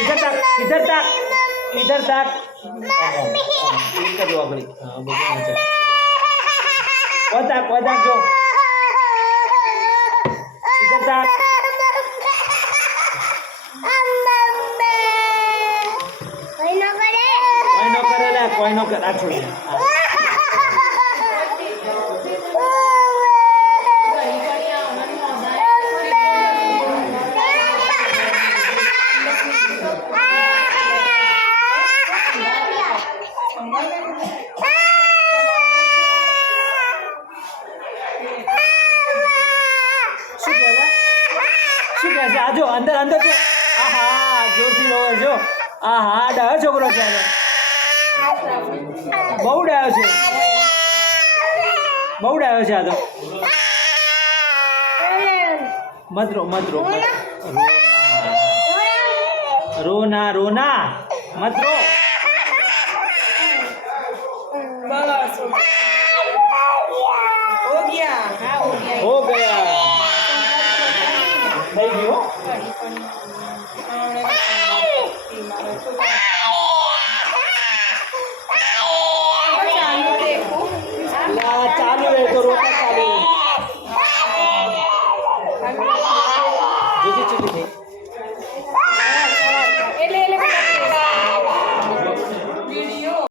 इधर तक इधर तक इधर तक इनका जो अगली हाँ बोलो अच्छा वो तक जो इधर तक कोई नो करे आ छोड़ आजो अंदर अंदर जो आहा जोर थी रोवे जो आहा डायो छोकरो છે બહુ ડાયો છે આ તો મત રો રોના રોના મત રો બસ